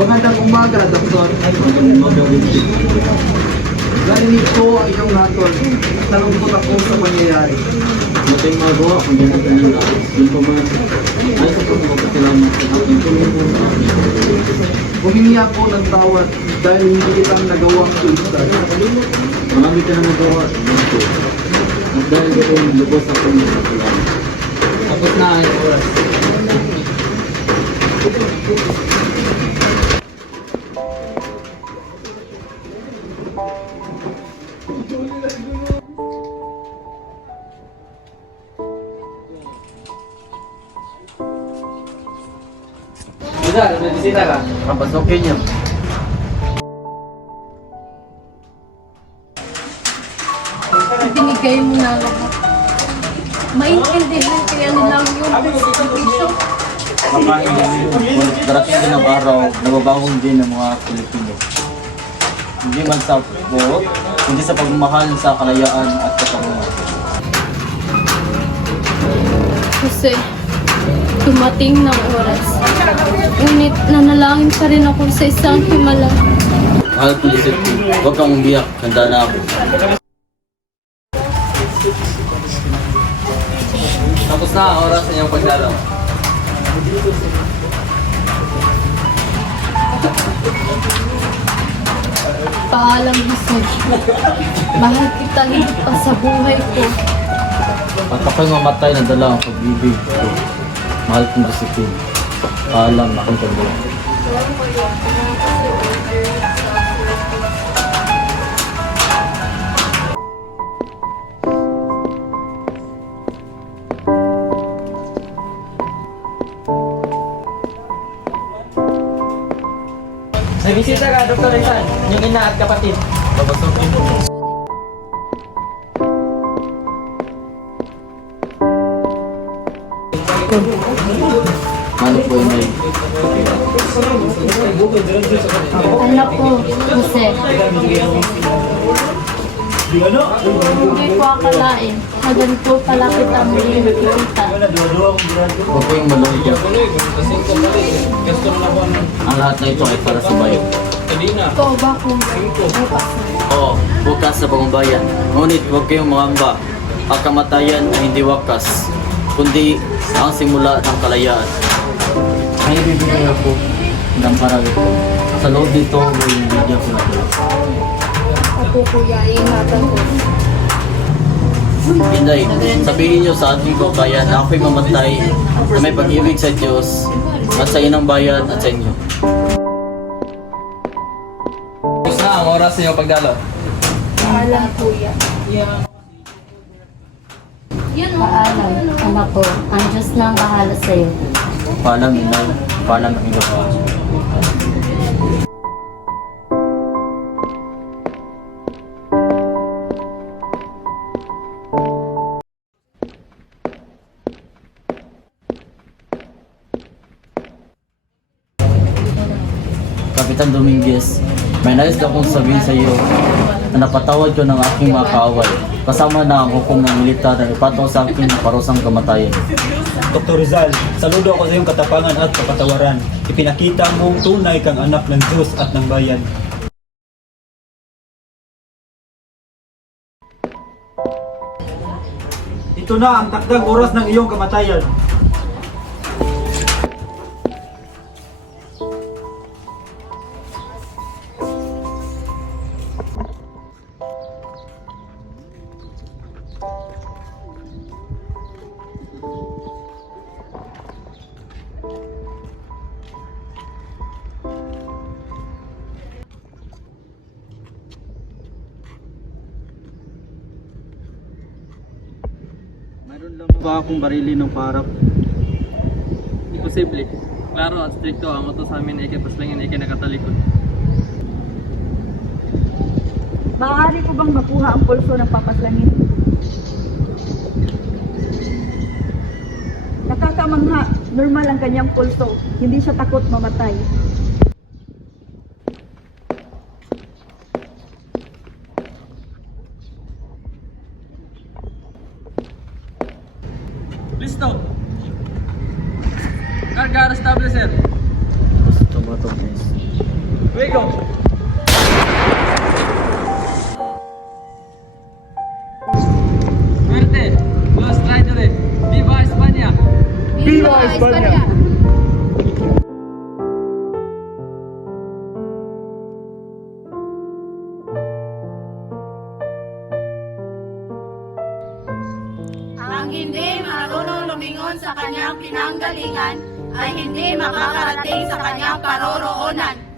Magandang umaga, Doktor. Magandang umaga, Vincent. Narinig ko ang iyong hatol. Nalungkot ako sa pangyayari. Matay magawa kung yan ang kanila. Yung paman, ay sa pagpapasalamat sa aking tulong sa aking. Humingi ako ng tawad dahil hindi kitang nagawang tulisan. Marami ka na nagawa, Vincent. At dahil ito yung lubos ako ng kasalamat. Tapos na ang oras. Rizal, may bisita ka? Papasokin niyo. Binigay mo na lahat. Maintindihan kaya nilang yung konstitusyon. Makain din yun. Kung darating din ang araw, nababangon din ng mga Pilipino. Hindi man sa vote, kundi sa pagmamahal sa kalayaan at katarungan. Kasi dumating ng oras. Ngunit nanalangin pa rin ako sa isang himala. Mahal ko, Lisette, huwag kang umiyak. Handa na ako. Tapos na ang oras sa iyong pagdalaw. Paalam, Jesus. Mahal kita higit pa sa buhay ko. At ako'y mamatay na dala ang pag-ibig ko. Mahal kong Josephine. Paalam na akong pagdala. May bisita ka, Dr. Rizal. Yung ina at kapatid. Papasokin mo. Ano po yung may Anak ko, Jose. Hindi ko akalain na ganito pala kita muling nakikita. huwag kayong malungkot. Ang lahat na ito ay para sa bayan. Ikaw ba kung bukas na? Oo, bukas sa pagbabayan. Ngunit huwag kayong mangamba. Ang kamatayan ay hindi wakas, kundi ang simula ng kalayaan. Ay bibigay ako ng parang ito. Sa loob dito, may bigyan ko na ito. Ako kuya, ingatan ko. Inday, sabihin niyo sa ating kabayan na ako'y mamatay na may pag-ibig sa Diyos at sa inang bayan at sa inyo. Tapos na ang oras sa iyong pagdalaw. Paalam, kuya. Paalam, anak ko. Ang Diyos na ang bahala sa'yo. Paalam, Inday. Paalam ang ilo. Kapitan Dominguez, may nais na akong sabihin sa iyo na napatawad ko ng aking mga kaaway. Kasama na ang hukom ng militar na ipataw sa akin ng parusang kamatayan. Dr. Rizal, saludo ako sa iyong katapangan at kapatawaran. Ipinakita mong tunay kang anak ng Diyos at ng bayan. Ito na ang takdang oras ng iyong kamatayan. Mayroon lang ba akong barili ng parap? Imposible. Klaro at stricto ang utos sa amin ay kapaslangin ay kinakatalikod. Maaari ko bang makuha ang pulso ng papaslangin? Nakakamangha, normal ang kanyang pulso. Hindi siya takot mamatay. Listo! Carga estable, sir. Tomato, guys. hindi marunong lumingon sa kanyang pinanggalingan ay hindi makakarating sa kanyang paroroonan.